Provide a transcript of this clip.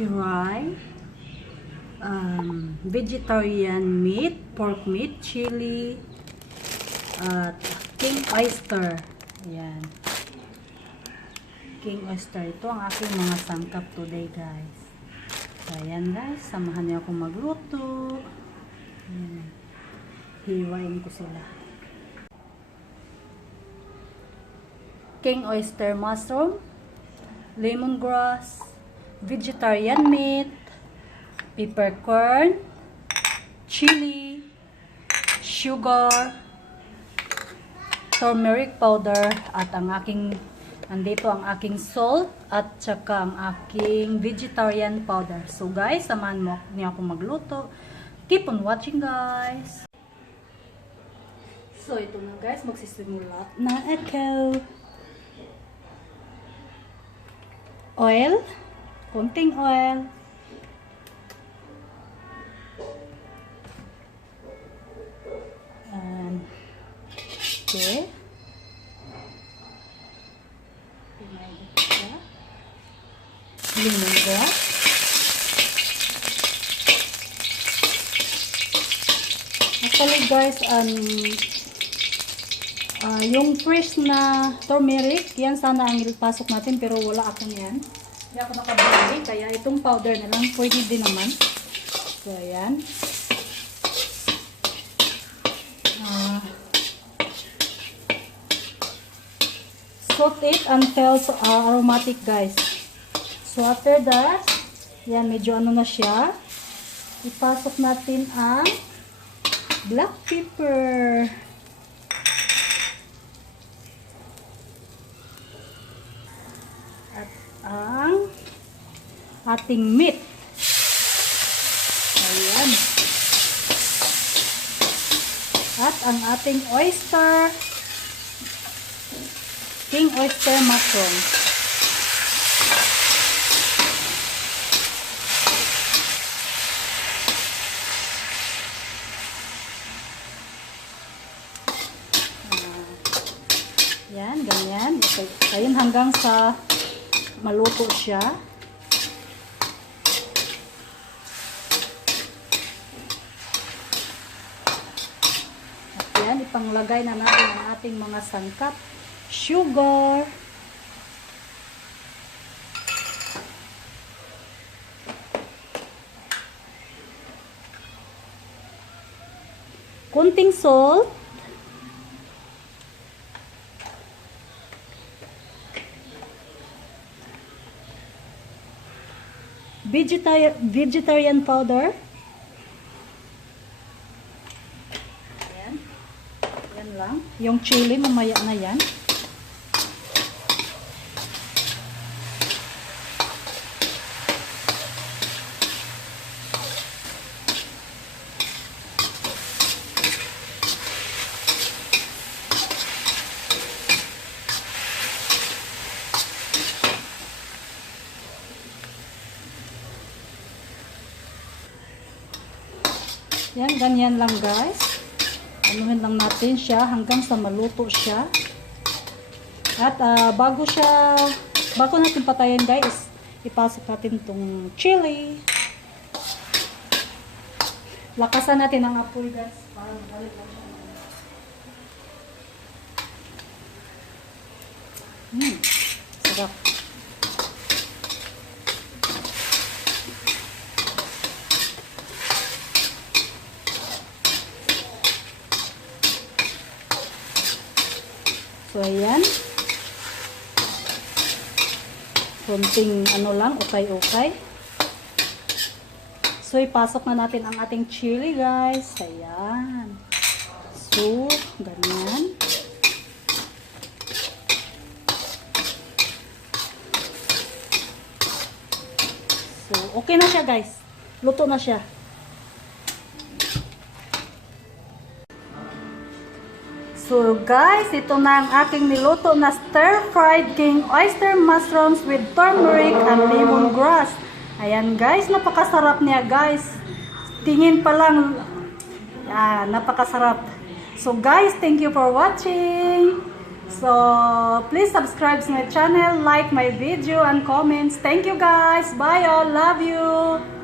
Shirai, vegetarian meat, pork meat, chili, at king oyster. Ayan. King oyster. Ito ang aking mga sangkap today, guys. So, ayan guys, samahan niyo akong magluto. Ayan. Hiwain ko sila. King oyster mushroom, lemongrass, vegetarian meat, peppercorn, chili, sugar, turmeric powder, at andito ang aking salt at saka ang aking vegetarian powder. So guys, samahan niyo ako magluto. Keep on watching, guys. So ito na guys, magsisimula na ako. Oil, konting oil. Okay. Lemongrass. Actually guys, yung fresh na turmeric, yan sana ang ipasok natin, pero wala ako yan. Hindi ako nakabili, kaya itong powder na lang, pwede din naman. So, ayan. Soak it until aromatic, guys. So, after that, yan, medyo ano na siya. Ipasok natin ang black pepper. Ang ating meat. Ayan. At ang ating oyster. King oyster mushroom. Yan, ganyan. Ayun hanggang sa maluto siya. At yan, ipanglagay na natin ang ating mga sangkap. Sugar. Kunting salt. Vegetarian powder. Ayan. Yan lang. Yung chili, mamaya na yan. Yan, ganyan lang guys. Anuhin lang natin siya hanggang sa maluto siya. At bago natin patayin guys, ipasok natin itong chili. Lakasan natin ang apoy guys. Para balik lang siya. Sarap. So, ayan. Kunting ano lang, ukay-ukay. So, ipasok na natin ang ating chili, guys. Ayan. So, ganyan. So, okay na siya, guys. Luto na siya. So guys, ito na ang aking niluto na stir-fried king oyster mushrooms with turmeric and lemongrass. Ayan guys, napakasarap niya guys. Tingin pa lang, napakasarap. So guys, thank you for watching. So, please subscribe to my channel, like my video, and comments. Thank you guys. Bye all. Love you.